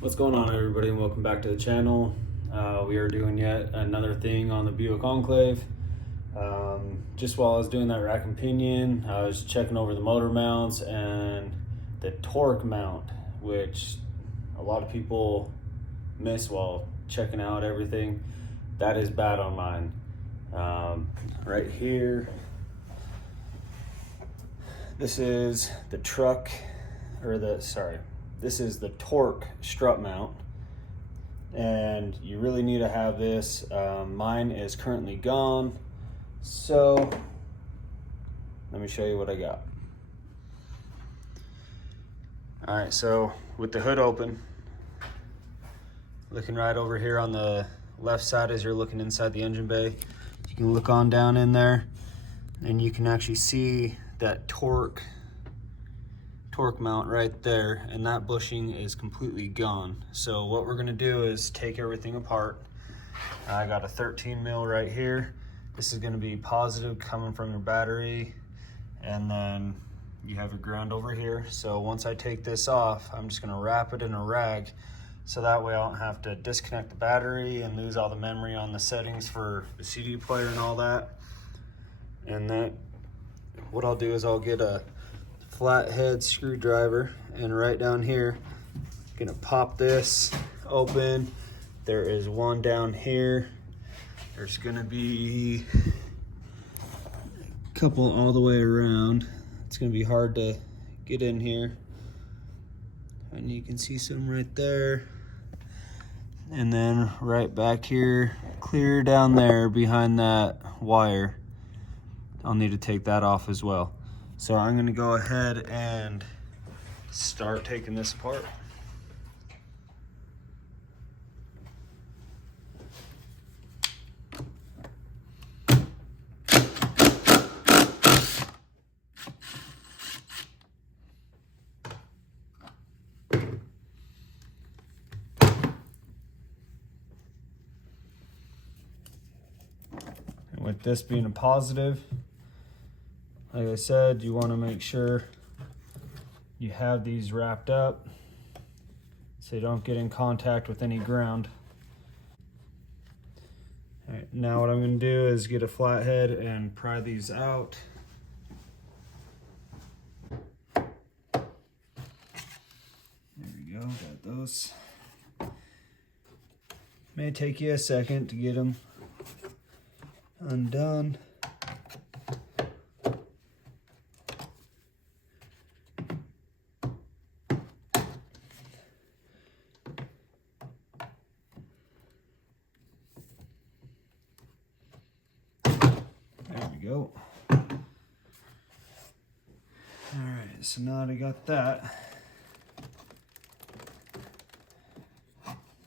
What's going on, everybody, and welcome back to the channel. We are doing yet another thing on the Buick Enclave. Just while I was doing that rack and pinion, I was checking over the motor mounts and the torque mount, which a lot of people miss while checking out everything. That is bad on mine. Right here, this is the this is the torque strut mount, and you really need to have this. Mine is currently gone, so let me show you what I got. All right, so with the hood open, looking right over here on the left side as you're looking inside the engine bay, you can look on down in there and you can actually see that torque mount right there, and that bushing is completely gone. So what we're gonna do is take everything apart. I got a 13 mil right here. This is gonna be positive coming from your battery, and then you have your ground over here. So once I take this off, I'm just gonna wrap it in a rag, so that way I don't have to disconnect the battery and lose all the memory on the settings for the CD player and all that. And then what I'll do is I'll get a flathead screwdriver, and right down here, I'm gonna pop this open. There is one down here. There's gonna be a couple all the way around. It's gonna be hard to get in here, and you can see some right there. And then right back here, clear down there behind that wire, I'll need to take that off as well. So I'm gonna go ahead and start taking this apart. And with this being a positive, like I said, you want to make sure you have these wrapped up so you don't get in contact with any ground. All right, now what I'm going to do is get a flathead and pry these out. There we go, got those. May take you a second to get them undone. Go. All right, so now that I got that,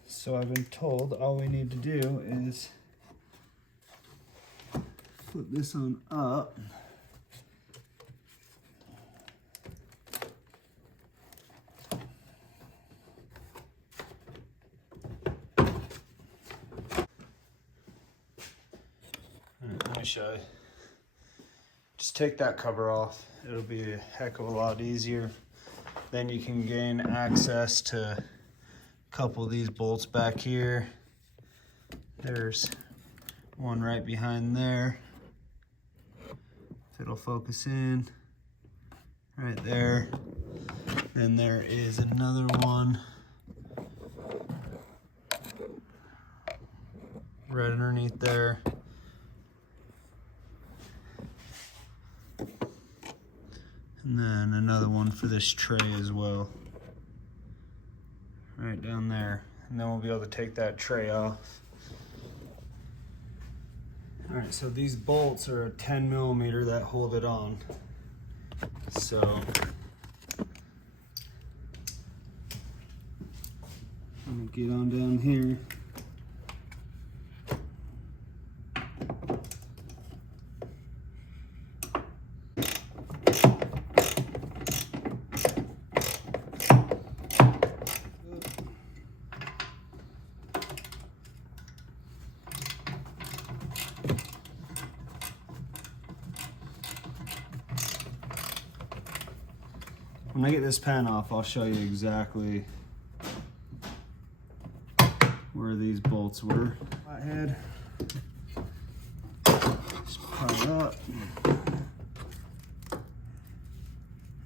so I've been told all we need to do is flip this on up. All right, let me show you. Just take that cover off. It'll be a heck of a lot easier. Then you can gain access to a couple of these bolts back here. There's one right behind there. If it'll focus in, right there. Then there is another one right underneath there. And then another one for this tray as well, right down there. And then we'll be able to take that tray off. All right, so these bolts are a 10 millimeter that hold it on. So I'm gonna get on down here. When I get this pan off, I'll show you exactly where these bolts were. Flathead. Just pry it up.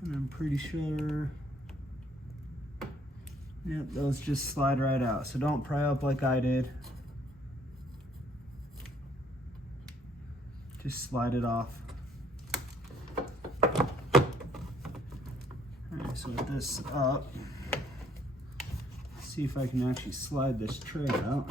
And I'm pretty sure, yep, those just slide right out. So don't pry up like I did. Just slide it off. Alright, so with this up, see if I can actually slide this tray out.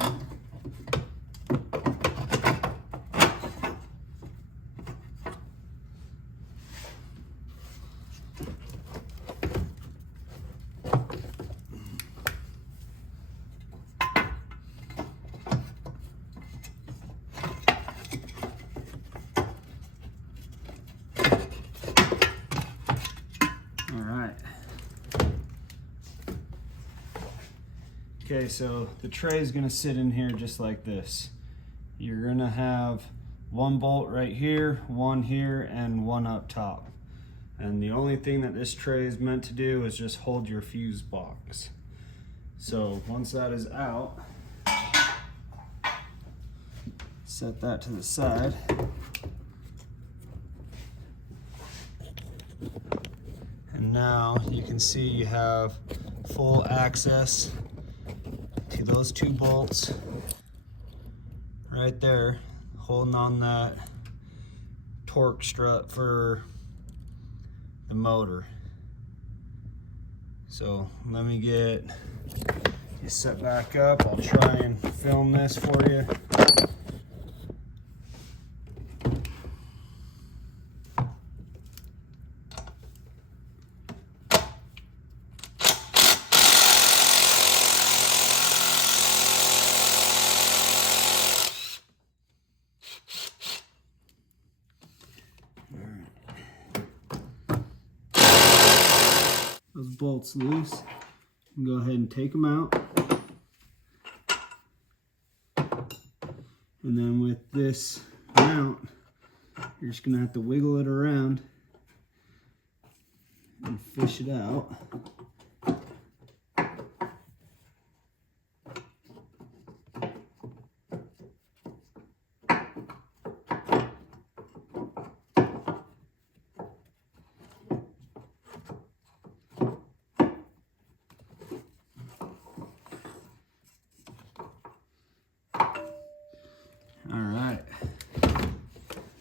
Okay, so the tray is gonna sit in here just like this. You're gonna have one bolt right here, one here, and one up top. And the only thing that this tray is meant to do is just hold your fuse box. So once that is out, set that to the side. And now you can see you have full access to those two bolts right there, holding on that torque strut for the motor. So let me get you set back up. I'll try and film this for you. Those bolts loose. Go ahead and take them out. And then with this mount, you're just gonna have to wiggle it around and fish it out. All right,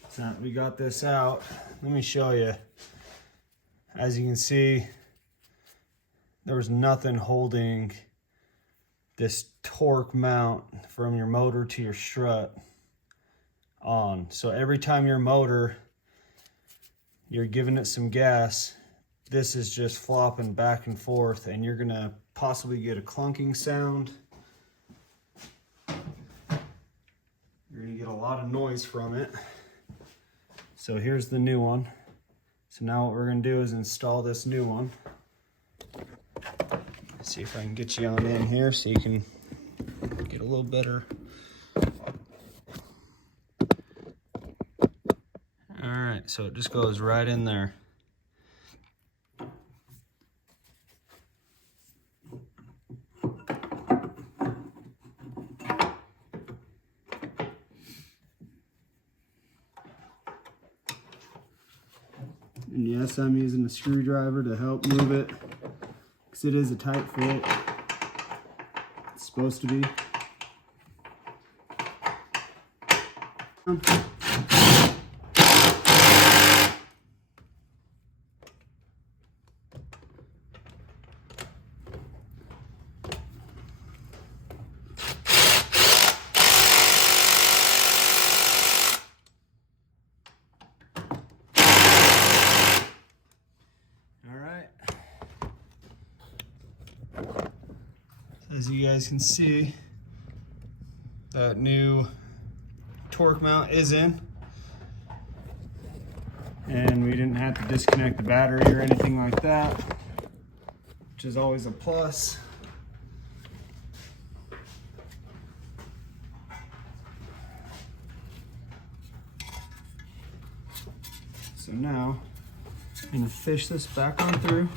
so now that we got this out, let me show you. As you can see, there was nothing holding this torque mount from your motor to your strut on. So every time your motor, you're giving it some gas, this is just flopping back and forth, and you're gonna possibly get a clunking sound. You're gonna get a lot of noise from it. So here's the new one. So now what we're gonna do is install this new one. See if I can get you on in here so you can get a little better. All right, so it just goes right in there. And yes, I'm using a screwdriver to help move it, because it is a tight fit. It's supposed to be. As you guys can see, that new torque mount is in, and we didn't have to disconnect the battery or anything like that, which is always a plus. So now I'm going to fish this back on through.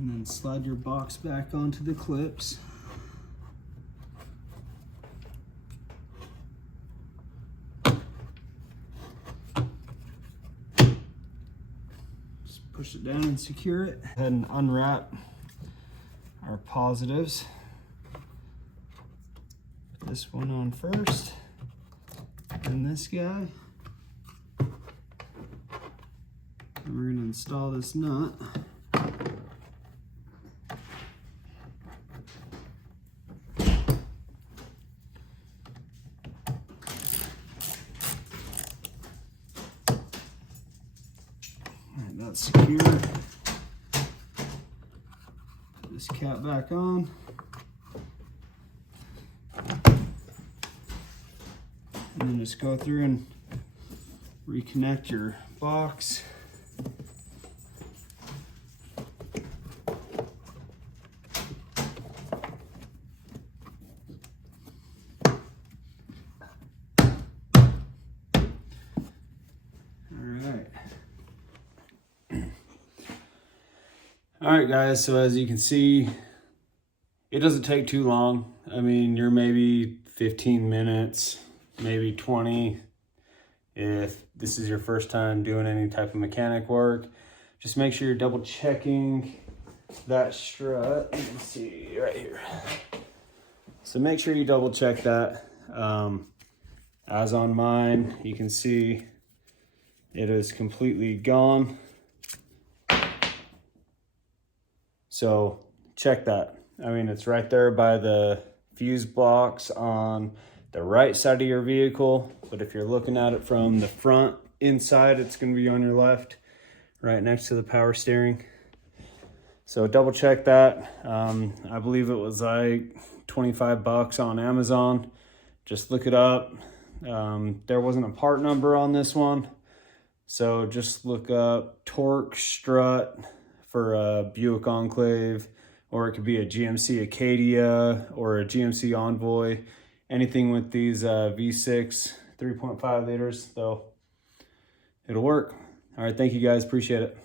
And then slide your box back onto the clips. Just push it down and secure it. Go ahead and unwrap our positives. Put this one on first, and this guy. And we're gonna install this nut. Alright, that's secure. Put this cap back on. And then just go through and reconnect your box. All right, guys, so as you can see, it doesn't take too long. I mean, you're maybe 15 minutes, maybe 20. If this is your first time doing any type of mechanic work, just make sure you're double checking that strut. You can see right here. So make sure you double check that. As on mine, you can see it is completely gone. So check that. I mean, it's right there by the fuse box on the right side of your vehicle. But if you're looking at it from the front inside, it's gonna be on your left, right next to the power steering. So double check that. I believe it was like 25 bucks on Amazon. Just look it up. There wasn't a part number on this one. So just look up torque strut for a Buick Enclave, or it could be a GMC Acadia or a GMC Envoy. Anything with these V6 3.5 liters, though, it'll work. All right, thank you guys, appreciate it.